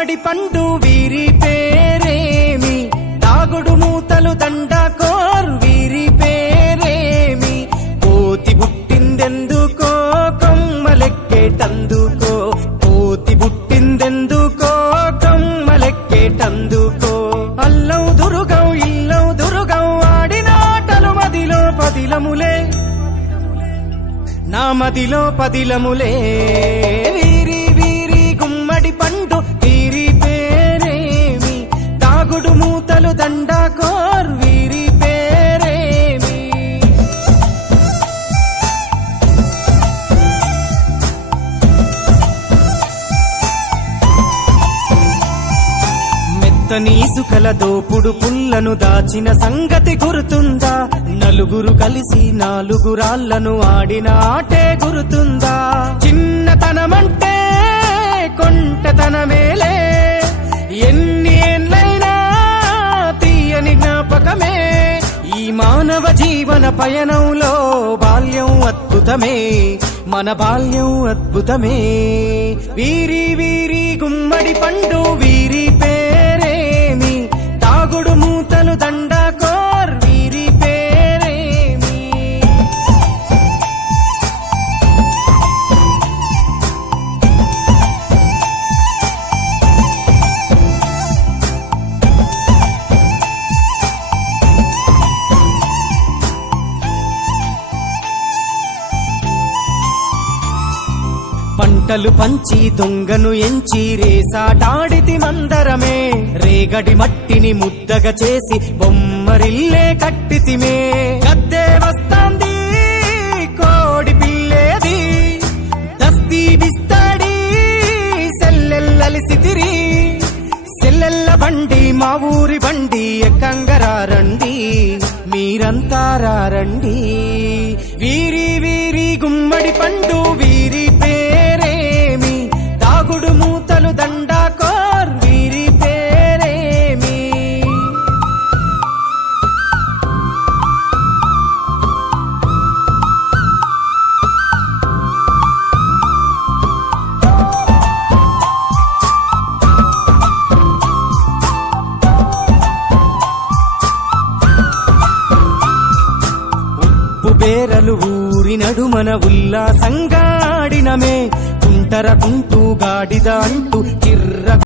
గుమ్మడి పండు వీరి పేరేమి? తాగుడు మూతలు దండ కోరు వీరి పేరేమి? కోతి పుట్టిందెందుకో కొమ్మలెక్కేటందుకో? కోతి పుట్టిందెందుకో కొమ్మలెక్కేటందుకో? అల్లవు దురుగం ఇల్లవు దురుగం ఆడినాటలు మదిలో పదిలములే. నా మదిలో పదిలములే. వీరి వీరి గుమ్మడి పండు మెత్తని ఇసుకల దోపుడు పుల్లను దాచిన సంగతి గుర్తుందా? నలుగురు కలిసి నాలుగు రాళ్ళను ఆడిన ఆటే గుర్తుందా? చిన్నతనమంటే కొంటతనమేలే ఎన్ని ఏండ్లైనా తీయని జ్ఞాపకమే. ఈ మానవ జీవన పయనంలో బాల్యం అద్భుతమే. మన బాల్యం అద్భుతమే. వీరి వీరి గుమ్మడి పండు పంటలు పంచి దొంగను ఎంచి రేసాటాడితి మందరమే. రేగడి మట్టిని ముద్దగా చేసి బొమ్మరిల్లే కట్టితిమే. గద్దే వస్తాంది కోడి పిల్లేది. దస్తీ బిస్తాడి సెల్లెల్లలిసితిరి సెల్లెల్ల బండి మా ఊరి బండి ఎక్కంగరారండి మీరంతా రండి వీరి వీరి గుమ్మడి పండు వీరి ఉప్పు ఊరి నడుమన ఉల్లాసంగాడినమే. కుంటర కుంటూ గాడిద అంటూ చిర్ర